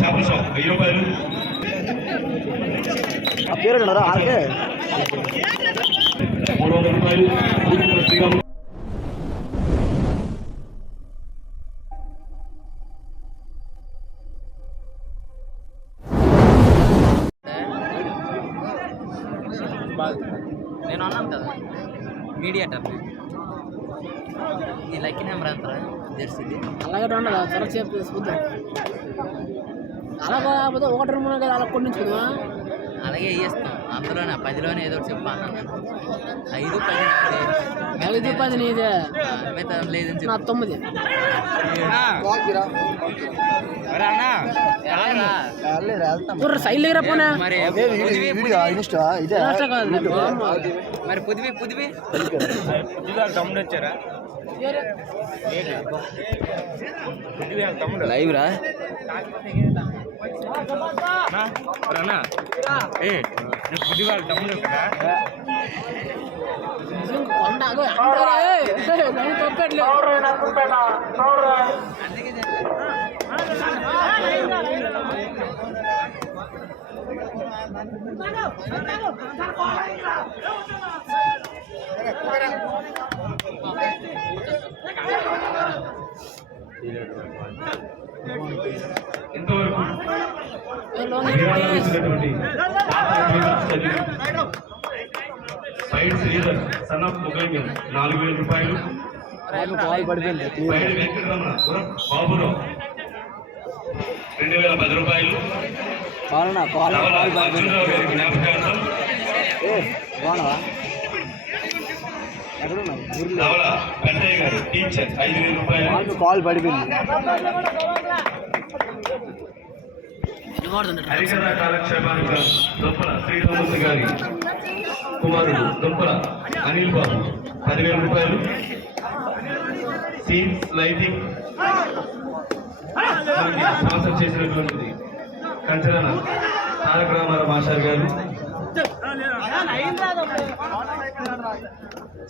చేపల షాప్ 1000 రూపాయలు. పేరు 300 రూపాయలు. నేను అన్నాను కదా మీడియేటర్ ఈ లైక్ నెంబర్ ఎంత జెర్సీది అలాగే ఉండదు త్వర చెప్పు చూద్దాం. అలా కాకపోతే 1 రూమ్ కదా అలా కొట్టించుకుందామా? అలాగే వేస్తాం అందులోనే 10లోనే ఏదో ఒకటి చెప్పా 5, 10 నీదే లేదని నా 9 సైడ్ లేరా పోనా మరి మరి పుదివి లైవ్ రా పుదివాళ్ళు తమ్ముడు కదా ఇంతవరకు సైడ్ శ్రీధర్ సన్ ఆఫ్ ముగంజం 4000 రూపాయలు. సైడ్ వెంకటరమణ బాబురావు 2010 రూపాయలు. అర్జునరావు గారి జ్ఞాపకార్థం నవల పెద్దయ్య గారు టీచర్ 5000 రూపాయలు. కాల్ పడిపోయింది. హరికథ కాలక్షేపానికి దుంపల శ్రీరామూర్తి గారి కుమారుడు దుంపల అనిల్ బాబు 10,000 రూపాయలు. సీన్స్ లైటింగ్ స్పాన్సర్ చేసినటువంటిది కంచరణ తారక రామారావు మాస్టర్ గారు.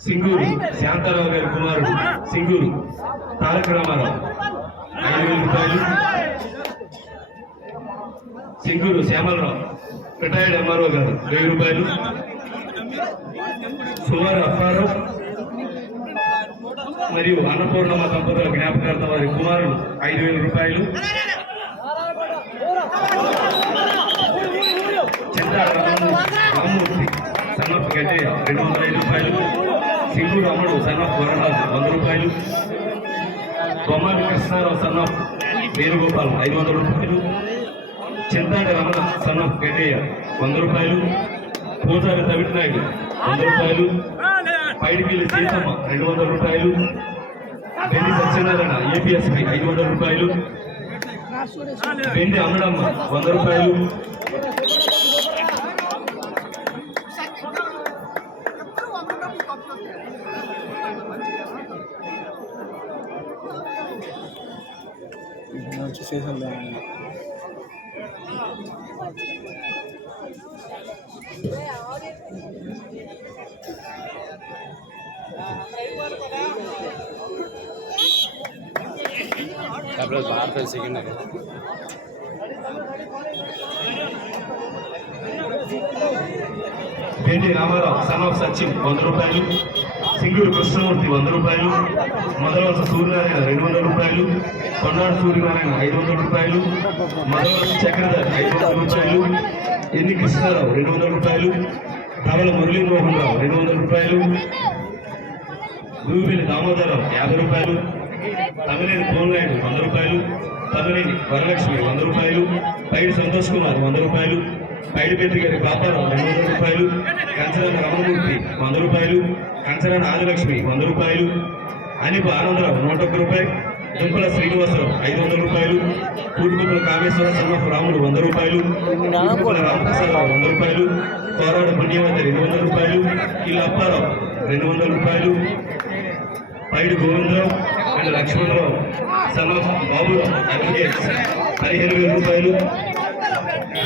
సింగూరు శాంతారావు గారి కుమారుడు సింగూరు తారక రామారావు 5,000 రూపాయలు. సింగూరు శ్యామలరావు రిటైర్డ్ ఎంఆర్ఓ గారు 1000 రూపాయలు. సుమారు అప్పారావు మరియు అన్నపూర్ణమ్మ దంపతుల జ్ఞాపకార్థం వారి కుమారుడు 5,000 రూపాయలు. రామూర్తి సన్నఫ్ గజయ్య 205 రూపాయలు. సింగూరు అమ్ముడు సన్నఫ్ వరరాజు 100 రూపాయలు. బొమ్మలి కృష్ణారావు సన్నఫ్ వేణుగోపాల్ 500 రూపాయలు. చింతాడి రమణ సన్నఫ్ గజయ్య 100 రూపాయలు. పూజారి తమిళ నాయుడు 100 రూపాయలు. పైడిపిల్లి సీతమ్మ 200 రూపాయలు. వెండి సత్యనారాయణ ఏపీఎస్పీ 500 రూపాయలు. వెండి అమ్మడమ్మ 100 రూపాయలు. వెండి రామారావు సన్ ఆఫ్ సచిన్ 100 రూపాయలు. సింగూరు కృష్ణమూర్తి 100 రూపాయలు. మొదలవలస సూర్యనారాయణ 200 రూపాయలు. కొన్నాడు సూర్యనారాయణ 500 రూపాయలు. మొదలవలస చక్రధర్ 500 రూపాయలు. ఎన్ని కృష్ణారావు 200 రూపాయలు. ధవల మురళీమోహన్ రావు 200 రూపాయలు. గురువిల్లి దామోదరరావు 50 రూపాయలు. తమిళేని పోన్లాయుడు 100 రూపాయలు. తమిళేని వరలక్ష్మి 100 రూపాయలు. పైడి సంతోష్ కుమార్ 100 రూపాయలు. పైడిపెద్ది గారి పాపారావు 200 రూపాయలు. కంచరాన రమణమూర్తి 100 రూపాయలు. కంచరాన ఆదిలక్ష్మి 100 రూపాయలు. అనిప ఆనందరావు 101 రూపాయలు. దుంపల శ్రీనివాసరావు 500 రూపాయలు. కూటుకుప్పల కామేశ్వర సన్నఫ్ రాముడు 100 రూపాయలు. రామప్రసాదరావు 100 రూపాయలు. కోరాడ పుణ్యవతి 200 రూపాయలు. కిల్లు అప్పారావు 200 రూపాయలు. Paidi Govindarao and Lakshmanarao son of Baburao advocates 15,000 రూపాయలు.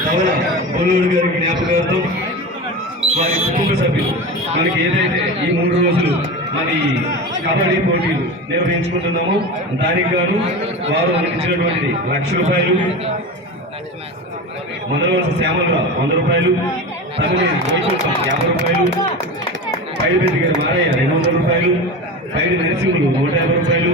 ధవల బోలూరు గారి జ్ఞాపకార్థం వారి కుటుంబ సభ్యులు మనకి ఏదైతే ఈ 3 రోజులు మరి కబడ్డీ పోటీలు నిర్వహించుకుంటున్నాము. దానికి గాను వారు మనకి ఇచ్చినటువంటిది 1,00,000 రూపాయలు. మొదలవలస శ్యామలరావు 100 రూపాయలు, తమిళ వైకుంఠం 50 రూపాయలు, పైడిపెద్ది గారి మారయ్య 200 రూపాయలు, పైడి నరసింహులు 150 రూపాయలు,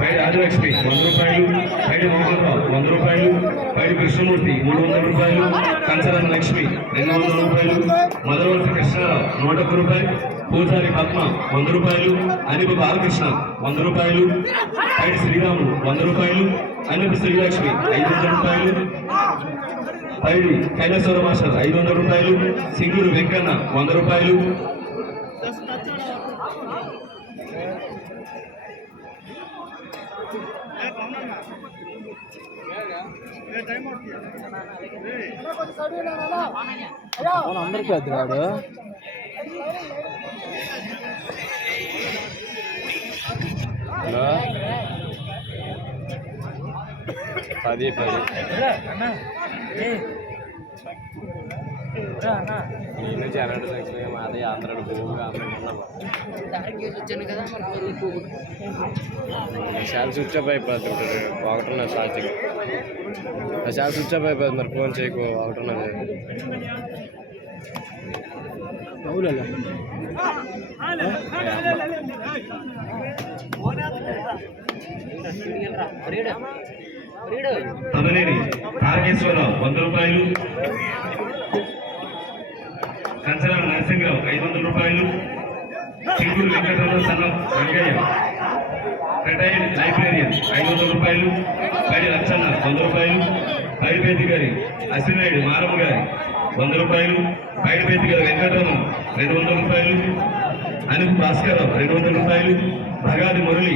పైడి ఆదిలక్ష్మి 100 రూపాయలు, పైడి మోహన్రావు 100 రూపాయలు, పైడి కృష్ణమూర్తి 300 రూపాయలు, కంచరన్న లక్ష్మి 200 రూపాయలు, మొదలవలస కృష్ణారావు 101 రూపాయలు, పూజారి పద్మ 100 రూపాయలు, అనిప బాలకృష్ణ 100 రూపాయలు, పైడి శ్రీరాములు 100 రూపాయలు, అనిప శ్రీలక్ష్మి 500 రూపాయలు, పైడి కైలాసవర మాస్టర్ 500 రూపాయలు, సింగూరు వెంకన్న 100 రూపాయలు, అందరికీ వద్దురాడు. హలో 10 నేను జనరల్ లక్ష్మి మాది ఆంధ్రాడు భూమిగా వచ్చాను కదా శాల్ స్విచ్ ఆఫ్ అయిపోతుంది. ఒకటున్నది ఛార్జింగ్. శాల్ స్విచ్ ఆఫ్ అయిపోతుంది. మరి ఫోన్ చేయకు. ఒకటున్నది తమనేని తారకేశ్వరరావు 100 రూపాయలు, కంచరాల నరసింహరావు 500 రూపాయలు, సింగూరు వెంకటరమణ సన్నం వెంకయ్య రిటైర్డ్ లైబ్రేరియన్ 500 రూపాయలు, పైడి లచ్చన్న 100 రూపాయలు, పైడిపేతి గారి అశ్వినాయుడు మారమ్మ గారి 100 రూపాయలు, పైడిపేతి గారి వెంకటరమణ 200 రూపాయలు, అనుపు భాస్కర్రావు 200 రూపాయలు, భగాది మురళి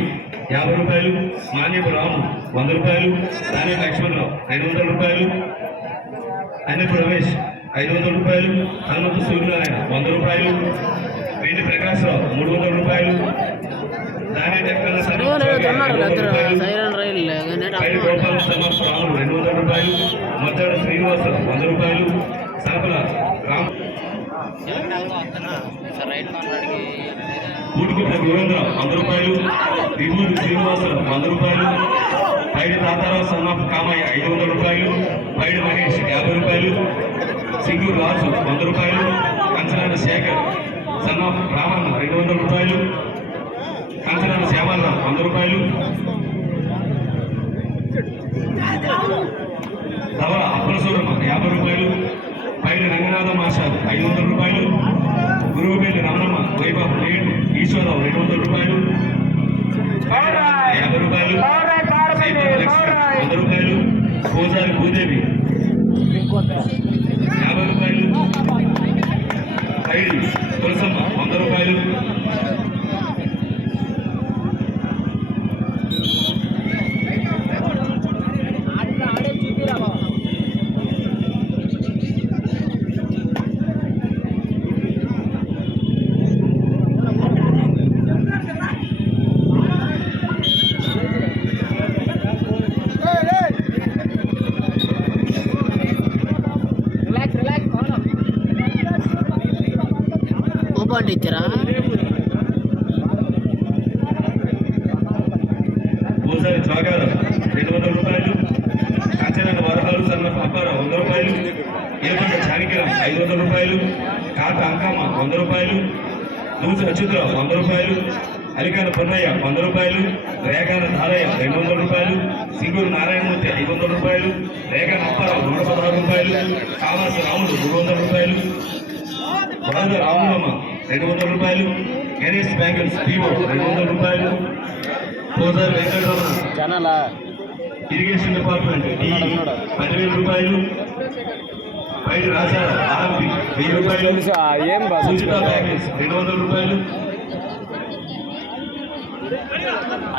50 రూపాయలు, మాన్యపు రాము 100 రూపాయలు, దాని లక్ష్మణరావు 500 రూపాయలు, అన్నపు రమేష్ 500 రూపాయలు, హనుమంతు సూర్యనారాయణ 100 రూపాయలు, వెండి ప్రకాశ్రావు 300 రూపాయలు, దాని టెక్కల పైడి గోపాల సన్నం రాములు 200 రూపాయలు, మద్దాడ శ్రీనివాసరావు 100 రూపాయలు, సరఫల రామ్ పూటికుట్ల గోవిందరావు 100 రూపాయలు, విభూతి శ్రీనివాసరావు 100 రూపాయలు, పైడి తాతారావు సన్నాఫ్ కామయ్య 500 రూపాయలు, పైడి మహేష్ 50 రూపాయలు, సింగూరు రాజు 100 రూపాయలు, కంచరాల శేఖర్ సన్నాఫ్ రామన్న 200 రూపాయలు, కంచరాల శ్యామలరావు 100 రూపాయలు, ధవల అప్పలసూరమ్మ 50 రూపాయలు, పైడి రంగనాథ మాస్టర్ 500 రూపాయలు, గురువుపేట రమణమ్మ వైభవ్ రేట్ ఈశ్వరరావు 200 రూపాయలు, 50 రూపాయలు, 100 రూపాయలు, పూజారి భూదేవి 50 రూపాయలు, పైడి తులసమ్మ 100 రూపాయలు, ఓపెన్ ఇచ్చారా? పూజారి జాగారం 200 రూపాయలు, కాంచనాల వరహాలు సన్న అప్పారావు 100 రూపాయలు, ఏలకొండ చాణిక్యరావు 500 రూపాయలు, కాట అంకమ్మ 100 రూపాయలు, దూసు అచ్యుతరావు 100 రూపాయలు, అలికాల పొన్నయ్య 100 రూపాయలు, రేగాన ధారయ్య 200 రూపాయలు, సింగూరు నారాయణమూర్తి 500 రూపాయలు, రేగాన అప్పారావు 116 రూపాయలు, కావాల్సి రాముడు 300 రూపాయలు, వరద రాములమ్మ 200 రూపాయలు, గణేష్ బ్యాంగిల్స్ పీఓ 200 రూపాయలు, పూజారి వెంకటరమణ ఇరిగేషన్ డిపార్ట్మెంట్ 10,000 రూపాయలు, పైడి రాజారావు ఆర్ఎంపీ 1000 రూపాయలు, సుజిత బ్యాంగిల్స్ 200 రూపాయలు,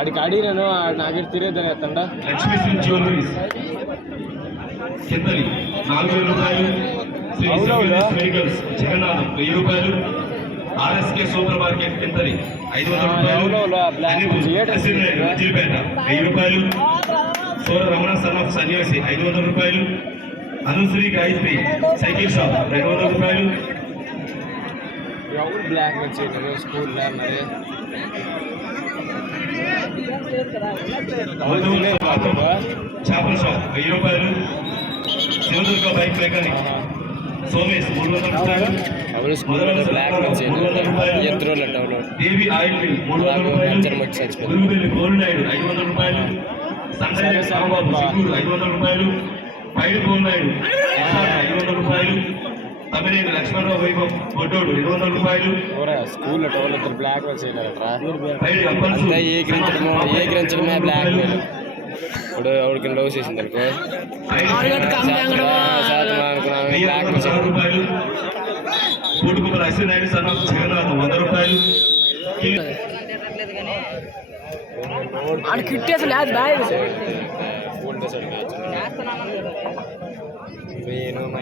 అడిగి అడిగినాను నాకు తిరిగేదని ఎత్తండా. లక్ష్మీ శ్రీ జ్యువెలరీస్ చింతలి 4,000 రూపాయలు, శ్రీ సర్వీస్ మెడికల్స్ జగన్నాథం 1000 రూపాయలు, ఆర్ఎస్కే సూపర్ మార్కెట్ కింతలి 500 రూపాయలు, అసిరినేడు మజిలిపేట 1000 రూపాయలు, సూర రమణ సన్ ఆఫ్ సన్యాసి 500 రూపాయలు, అనుశ్రీ గాయత్రి సైకిల్ షాప్ 200 రూపాయలు, బ్లాక్ స్కూల్ చేపల షాప్ 1000 రూపాయలు. శివదుర్గ బైక్ మెకానిక్ సోమేష్ 300 రూపాయలు. దేవి ఆయిల్ మిల్ 300 రూపాయలు. గురుగుబెల్లి గోల్నాయుడు 500 రూపాయలు. సంజయ్ సాంబాబు సిగ్గూరు 500 రూపాయలు. పైడి గోల్నాయుడు 500 రూపాయలు. తమిళ లక్ష్మణరావు వైభవ్ బొడ్డోడు 200 రూపాయలు. స్కూల్లో టోల్ బ్లాక్ పైడి అప్పల్సు బ్లాక్ ఇప్పుడు ఎవరికి లవ్ చేసింది అనుకో బ్లాక్ 100 రూపాయలు. పూటుకుప్పల అశ్వినాయుడు సన్న జగన్నాథ్ 100 రూపాయలు. కిట్టేసి లేదు బాయ్ నేను మా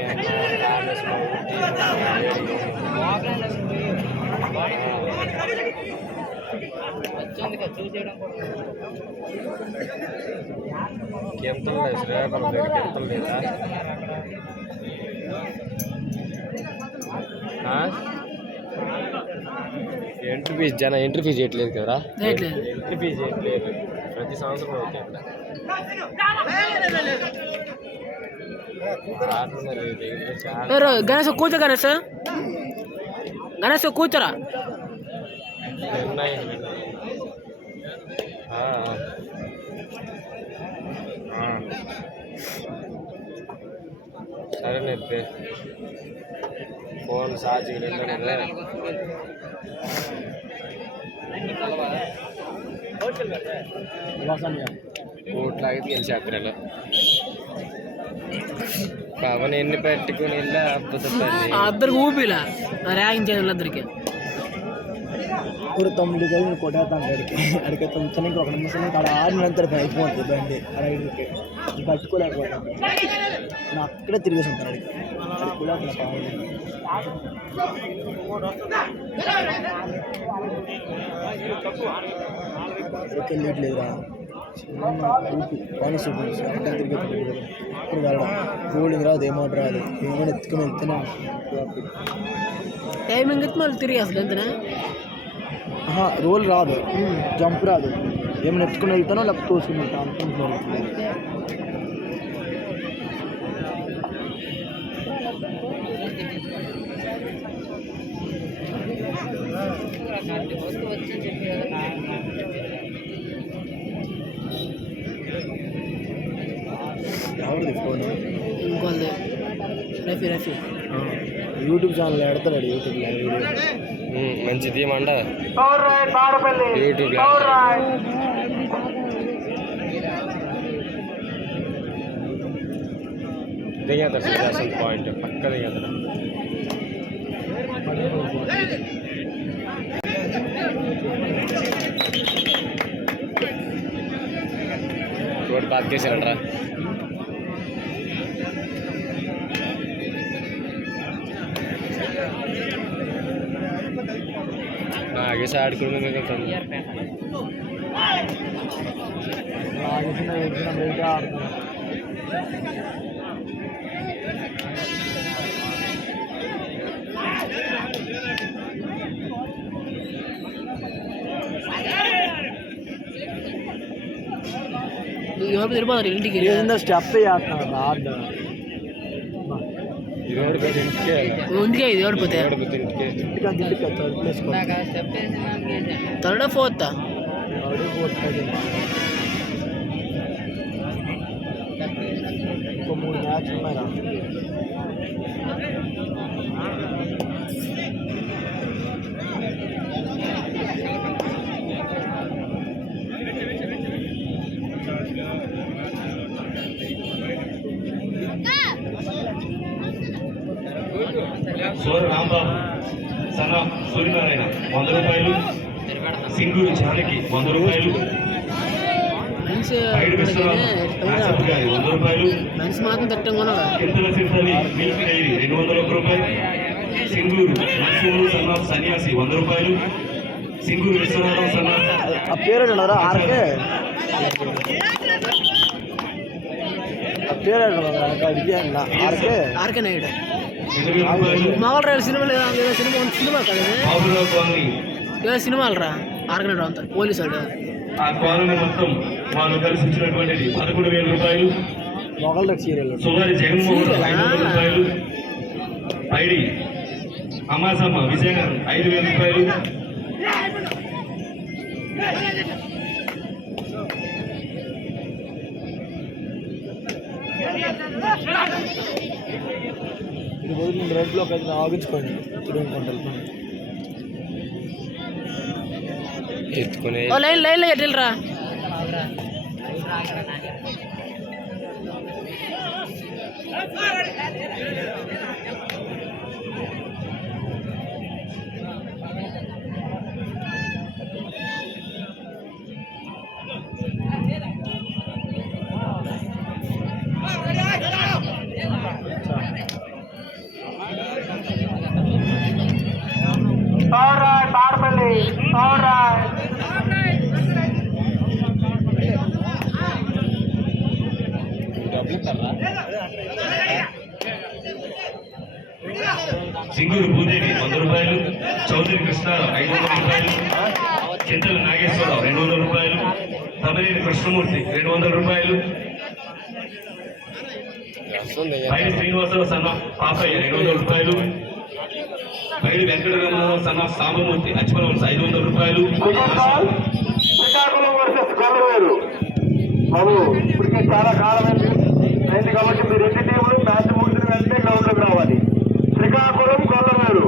కెంతలు లేదు శ్రీకాకుళం దగ్గర కెంతలు లేదా ఎంట్రీ ఫీజు ఎంట్రీ ఫీజు చేయట్లేదు కదరా ఎంట్రీ ఫీజు చేయట్లేదు ప్రతి సంవత్సరం ఓకే గణేష్ కూర్చో గణేష్ కూర్చోరా సరే నెప్పే ఫోన్ ఛార్జింగ్ రెండనే కోట్లాగితే గెలిచేస్తారు పవన్ ఎన్ని పెట్టుకుని వెళ్ళా అద్దరికి ఊపిలా ర్యాగించేది వాళ్ళిద్దరికి ஒரு 9 கை కొట్టేస్తాను అడిగే 9 ఒక నిమిషం అక్కడ 6 నిరంతరం అయిపోతుంది బండి అడిగికి పట్టుకోలేకపోతాను నేను అక్కడే తిరిగేసి ఉంటాను అడిగి వెళ్ళట్లేదురా పాలసీ తిరిగి ఇప్పుడు వెళ్ళడం రోలింగ్ రాదు ఏమౌంట్ రాదు ఏమైనా ఎత్తుకుని వెళ్తేనే టైమింగ్ మళ్ళీ తిరిగి అసలు ఎంతనా రోల్ రాదు జంప్ రాదు ఏమైనా ఎత్తుకుని వెళ్తానో లేకపోతే తోసుకుని వెళ్తాను అనుకుంటున్నాను ఎవరిది ఫోన్ ఇంకోది రఫీ యూట్యూబ్ ఛానల్ పెడతాడు యూట్యూబ్లో వీడియో మంచిది ఏమండ యూట్యూబ్లో దిగేస్తారు శ్రీశాసన్ పాయింట్ పక్క దిగేస్తారు రోడ్ పార్క్ చేశారంటరా నాగేసి ఆడుకుని ఎవరు తిరిగిపోతారు ఇంటికి ఏందో స్టెప్ చేస్తాను ఆర్డ్ ఇంటికే ఇది ఓడిపోతే ఇంటికి థర్డా ఫోర్తా ఇంకో 3 మ్యాచ్ ఉన్నాయిరా సోర రాంబాబు సనా సూర్యనారాయణ 100 రూపాయలు. సింగూరు జానకి 100 రూపాయలు. పైడి విశ్వనాథ్ 100 రూపాయలు. మనిషి మాత్రం తట్టంగా కింతల సిద్ధలి మిల్క్ డైరీ 201 రూపాయలు. సింగూరు నరసింహులు సన్నా సన్యాసి 100 రూపాయలు. సింగూరు విశ్వనాథం సన్నా ఆ పేరు ఉన్నారా ఆర్కే ఆ పేరు ఆర్కే ఆర్కే నాయుడు 20 రూపాయలు. మామూలు రైలు సినిమా లేదా సినిమా కదా బాబురావు కాలనీ సినిమాలు రా ఆర్గనైజర్ అంతా పోలీసు వాడు. ఆ కాలనీ మొత్తం వాళ్ళు కలిసి ఇచ్చినటువంటిది 11,000 రూపాయలు. మొగల్ రక్ సీరియల్ సుగారి జగన్మోహన్ 500 రూపాయలు. పైడి అమ్మాసమ్మ విజయనగరం 5,000 రూపాయలు. ఇది పోయి రోడ్లోకి అయితే ఆగించుకోండి తిరుగుకుంటారు. ఎత్తుకునే ఓ లైన్లో ఎట్టిల్రా. సింగూరు భూదేవి 100 రూపాయలు. చౌదరి కృష్ణారావు 500 రూపాయలు. చింతల నాగేశ్వరరావు 200 రూపాయలు. తమిళేని కృష్ణమూర్తి 200 రూపాయలు. పైడి శ్రీనివాసరావు సన్న పాపయ్య 200 రూపాయలు. పైడి వెంకటరమణరావు సన్న సాంబమూర్తి అచ్చిపలవలస 500 రూపాయలు. శ్రీకాకుళం వర్సెస్ గొల్లవేరు బాబు ఇప్పటికే చాలా కాలం అయింది కాబట్టి మీరు 2 టీములు మ్యాచ్ ముగిసిన వెంటనే గ్రౌండ్లోకి రావాలి. శ్రీకాకుళం గొల్లవేరు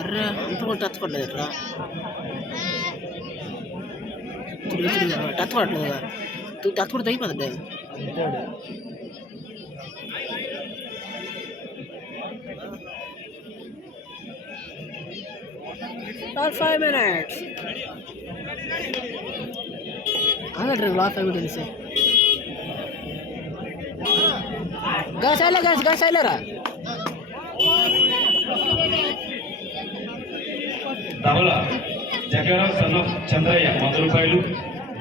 అర్రే అంత కూడా టచ్ కొట్టలేదు ఇట్లా. తిరిగి టచ్ కొట్టలేదు కదా. టచ్ కూడా తగ్గిపోతుంది. 5 minutes. Last 5 minutes. Gas aila. తబల జగరావు సన్న చంద్రయ్య 100 రూపాయలు.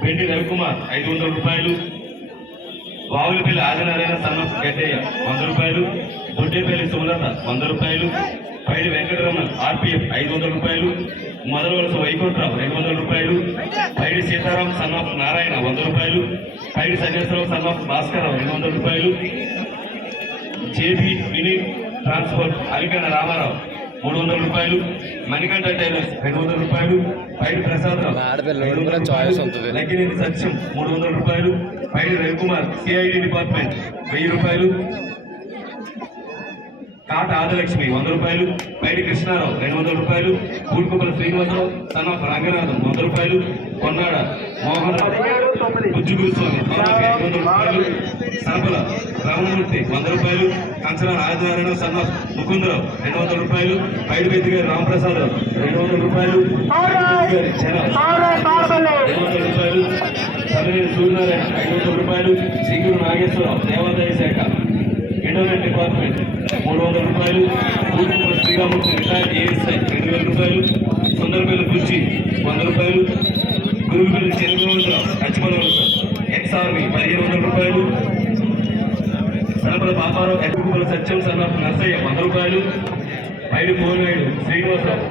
బెండి రవికుమార్ 500 రూపాయలు. వావులపల్లి ఆదినారాయణ సన్న గడ్డయ్య 100 రూపాయలు. దొడ్డేపల్లి సుమలత 100 రూపాయలు. పైడి వెంకటరమణ ఆర్పిఎఫ్ 500 రూపాయలు. మొదలవలస వైకుంఠరావు 200 రూపాయలు. పైడి సీతారాం సన్ ఆఫ్ నారాయణ 100 రూపాయలు. పైడి సన్యాసరావు సన్ ఆఫ్ భాస్కరరావు 200 రూపాయలు. జేబీ వినీత్ ట్రాన్స్పోర్ట్ అలికన్న రామారావు 300 రూపాయలు. మణికంఠ టైలర్స్ 200 రూపాయలు. పైడి ప్రసాదరావు లగ్గినేని సత్యం 300 రూపాయలు. పైడి రవికుమార్ సిఐడి డిపార్ట్మెంట్ 1000 రూపాయలు. కాట ఆదిలక్ష్మి 100 రూపాయలు. పైడి కృష్ణారావు 200 రూపాయలు. కూడుకుపల శ్రీనివాసరావు సన్ ఆఫ్ రంగనాథం 100 రూపాయలు. కొన్నాడ మోహన్ బుజ్జుగురుస్వామి 200 రూపాయలు. సరపల రామమూర్తి 100 రూపాయలు. కంచన ఆదినారాయణ సన్ ఆఫ్ ముకుందరావు 200 రూపాయలు. పైడి పెద్ది గారి రామప్రసాదరావు 200 రూపాయలు. 200 రూపాయలు. తమిళ సూర్యనారాయణ 500 రూపాయలు. సింగూరు నాగేశ్వరరావు దేవాదాయ శాఖ ఎండోమెంట్ డిపార్ట్మెంట్ 300 రూపాయలు. కూడుకుపల శ్రీరామూర్తి రిటైర్డ్ ఏఎస్ఐ 2000 రూపాయలు. సుందరపల్లి బుజ్జి 100 రూపాయలు. గురుగుపల్లి చంద్రబాబురావు అచ్చిపలవలస ఎక్స్ఆర్వి 1500 రూపాయలు. సనపల పాపారావు ఎక్కుపల సత్యం సన్ ఆఫ్ నర్సయ్య 100 రూపాయలు. పైడి పోనాయుడు శ్రీనివాసరావు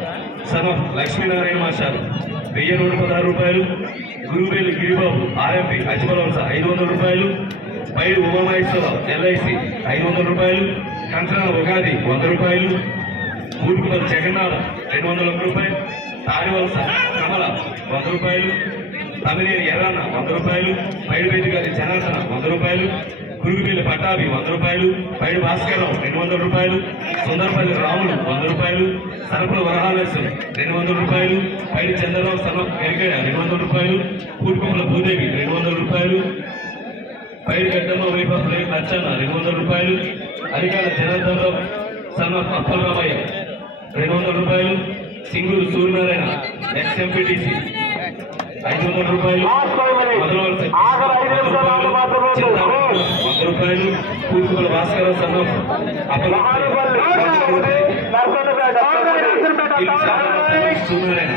సన్ ఆఫ్ లక్ష్మీనారాయణ మాస్టారు 1116 రూపాయలు. గురువేలు గిరిబాబు ఆర్ఎంపి అచ్చిపలవలస 500 రూపాయలు. పైడి ఉమామహేశ్వరరావు ఎల్ఐసి 500 రూపాయలు. కంచన ఉగాది 100 రూపాయలు. కూడుకుపల్లి జగన్నాథ 201 రూపాయలు. తాడివలస కమల 100 రూపాయలు. తమిళేని ఎర్రన్న 100 రూపాయలు. పైడిపేటి గారి జనార్దన 100 రూపాయలు. గురుగుపల్లి పట్టాభి 100 రూపాయలు, పైడి భాస్కరరావు 200 రూపాయలు, సుందరపల్లి రాములు 100 రూపాయలు, సరపుల వరహాలక్ష్మి 200 రూపాయలు, పైడి చంద్రరావు సన్న వెంకయ్య 200 రూపాయలు, పూడికొమ్మల భూదేవి 200 రూపాయలు, పైడి గడ్డమ్మ వైభవ్ లచ్చన్న 200 రూపాయలు, అరికాల జనార్దనరావు సన్న అప్పలరామయ్య 200 రూపాయలు, సింగూరు సూర్యనారాయణ ఎక్స్ఎంపీటీసీ 500 రూపాయలు, మొదలవలసి 100 రూపాయలు, పూర్తిపల భాస్కర సన్న సూర్యనారాయణ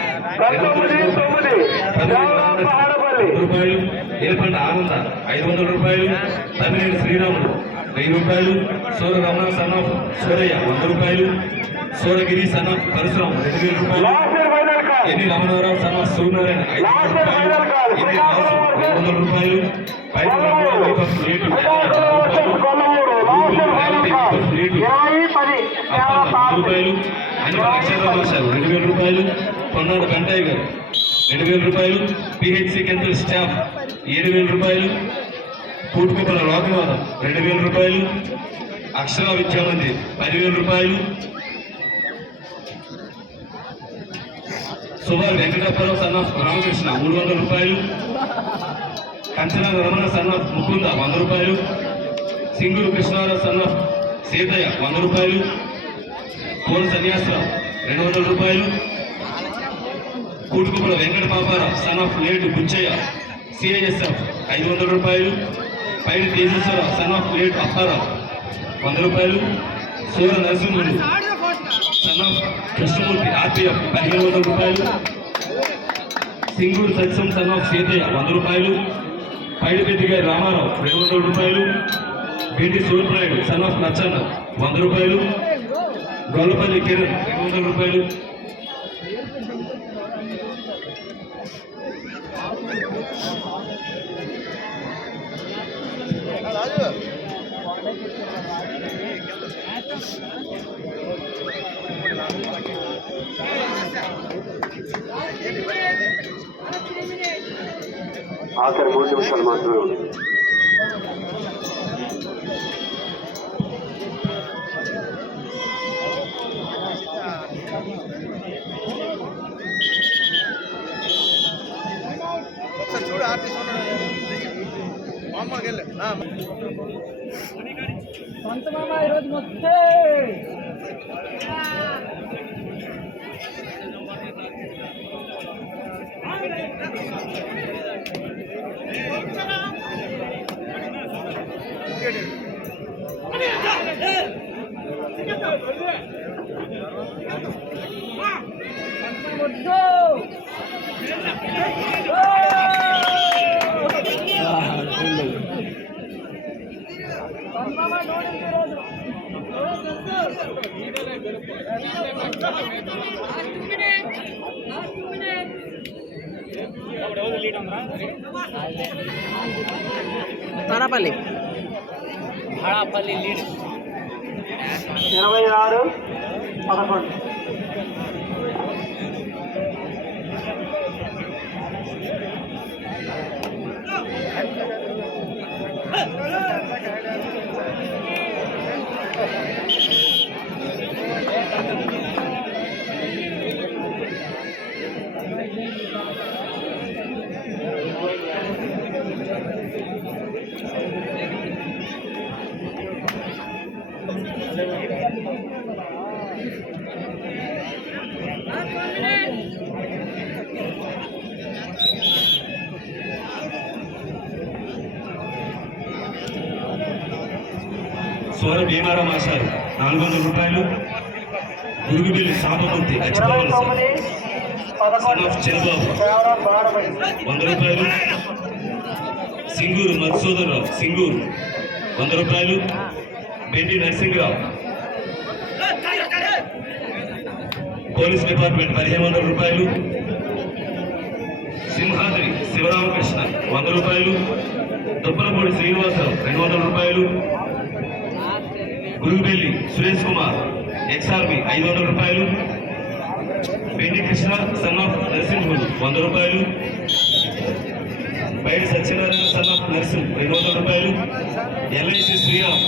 200 రూపాయలు, ఏలపంట ఆనంద 500 రూపాయలు, తమిళ శ్రీరాములు 1000 రూపాయలు, సూర రమణ సన్న సూరయ్య 100 రూపాయలు, సూరగిరి సన్న పరశురాం 2000 రూపాయలు, ఎన్ని రామనారావు సన్న సూర్యనారాయణ 500 రూపాయలు, ఎన్ని రాసు 200 రూపాయలు, పైన ప్లేటు 100 రూపాయలు, అన్ని అక్షరాభాషలు 2000 రూపాయలు, కొన్నాడు కంటయ్య గారు 2000 రూపాయలు, పిహెచ్సి కేంద్ర స్టాఫ్ 7000 రూపాయలు, కూటుకుప్పల లోకవాదం 2000 రూపాయలు, అక్షర విద్యామంది 10,000 రూపాయలు, సుభార్ వెంకటప్పరావు సన్న రామకృష్ణ 300 రూపాయలు, కంచన రమణ సన్న ముకుంద 100 రూపాయలు, సింగూరు కృష్ణారావు సన్న సీతయ్య 100 రూపాయలు, కోన సన్యాసరావు 200 రూపాయలు, Kutukuppala Venkata Paparao son of late Buchaiah CISF 500 రూపాయలు, Paidi Tejeswararao son of late Apparao 100 రూపాయలు, సూర నరసింహుడు సన్ ఆఫ్ కృష్ణమూర్తి ఆర్పిఎఫ్ 1500 రూపాయలు, సింగూరు సత్యం సన్ ఆఫ్ సీతయ్య 100 రూపాయలు, పైడిపెద్ది గారి రామారావు 200 రూపాయలు, BT Suryanaidu son of Lachanna 100 రూపాయలు, గొల్లపల్లి కిరణ్ 200 రూపాయలు, ఆఖరి 3 నిమిషాలు మాత్రమే ఉంది. చూడు ఆర్టిస్ట్ మామూలుగా వెళ్ళి సొంత మామ ఈరోజు మొత్తే తారాపల్లి తారాపల్లి లీడ్ 26-11. సోర భీమారావు మాస్టర్ 400 రూపాయలు, గురుగుబిల్లి సాంబమూర్తి సన్ ఆఫ్ చంద్రబాబు 100 రూపాయలు, సింగూరు మధుసూదనరావు సింగూరు 100 రూపాయలు, బెండి నరసింహరావు పోలీస్ డిపార్ట్మెంట్ 1500 రూపాయలు, సింహాద్రి శివరామకృష్ణ 100 రూపాయలు, దుప్పలపూడి శ్రీనివాసరావు 200 రూపాయలు, గురుగుబెల్లి సురేష్ కుమార్ ఎక్స్ఆర్బి 500 రూపాయలు, బెండి కృష్ణ సన్ ఆఫ్ నరసింహుడు 100 రూపాయలు, పైడి సత్యనారాయణ సన్ ఆఫ్ నర్సింగ్ 200 రూపాయలు. ఎల్ఐసి శ్రీరామ్